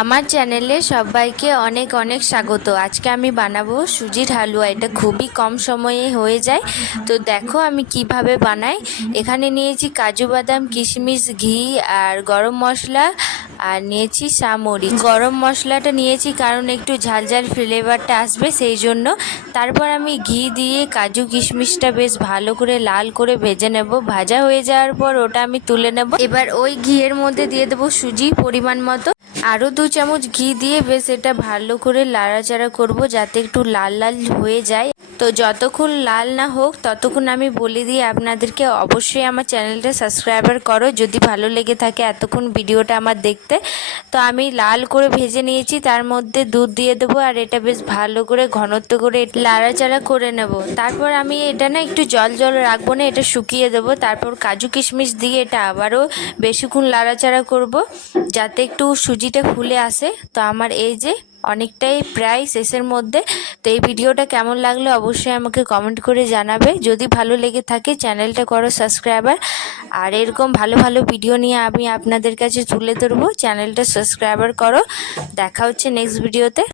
আমার চ্যানেলে সবাইকে অনেক অনেক স্বাগত। আজকে আমি বানাবো সুজির হালুয়া। এটা খুবই কম সময়ে হয়ে যায়। তো দেখো আমি কীভাবে বানাই। এখানে নিয়েছি কাজু বাদাম, কিশমিশ, ঘি আর গরম মশলা। আর নিয়েছি সামরিচ গরম মশলাটা নিয়েছি কারণ একটু ঝাল ঝাল ফ্লেভারটা আসবে সেই জন্য। তারপর আমি ঘি দিয়ে কাজু, কিশমিশটা বেশ ভালো করে লাল করে ভেজে নেব। ভাজা হয়ে যাওয়ার পর ওটা আমি তুলে নেব। এবার ওই ঘিয়ের মধ্যে দিয়ে দেবো সুজি পরিমাণ মতো। আরও দু চামচ ঘি দিয়ে বেশ এটা ভালো করে লাড়াচাড়া করব যাতে একটু লাল লাল হয়ে যায়। তো যতক্ষণ লাল না হোক, ততক্ষণ আমি বলে দিই আপনাদেরকে অবশ্যই আমার চ্যানেলটা সাবস্ক্রাইবার করো। যদি ভালো লেগে থাকে এতক্ষণ ভিডিওটা আমার দেখতে। তো আমি লাল করে ভেজে নিয়েছি, তার মধ্যে দুধ দিয়ে দেবো আর এটা বেশ ভালো করে ঘনত্ব করে লাড়াচাড়া করে নেব। তারপর আমি এটা না একটু জল জল রাখব না, এটা শুকিয়ে দেবো। তারপর কাজু কিশমিশ দিয়ে এটা আবারও বেশিক্ষণ লাড়াচাড়া করব, যাতে একটু সুজিটা ফুলে আসে। তো আমার এই যে অনেকটাই প্রায় শেষের মধ্যে। তো এই ভিডিওটা কেমন লাগল অবশ্যই আমাকে কমেন্ট করে জানাবে। যদি ভালো লেগে থাকে চ্যানেলটা করো সাবস্ক্রাইবার আর এরকম ভালো ভালো ভিডিও নিয়ে আমি আপনাদের কাছে তুলে ধরবো। চ্যানেলটা সাবস্ক্রাইবার করো। দেখা হচ্ছে নেক্সট ভিডিওতে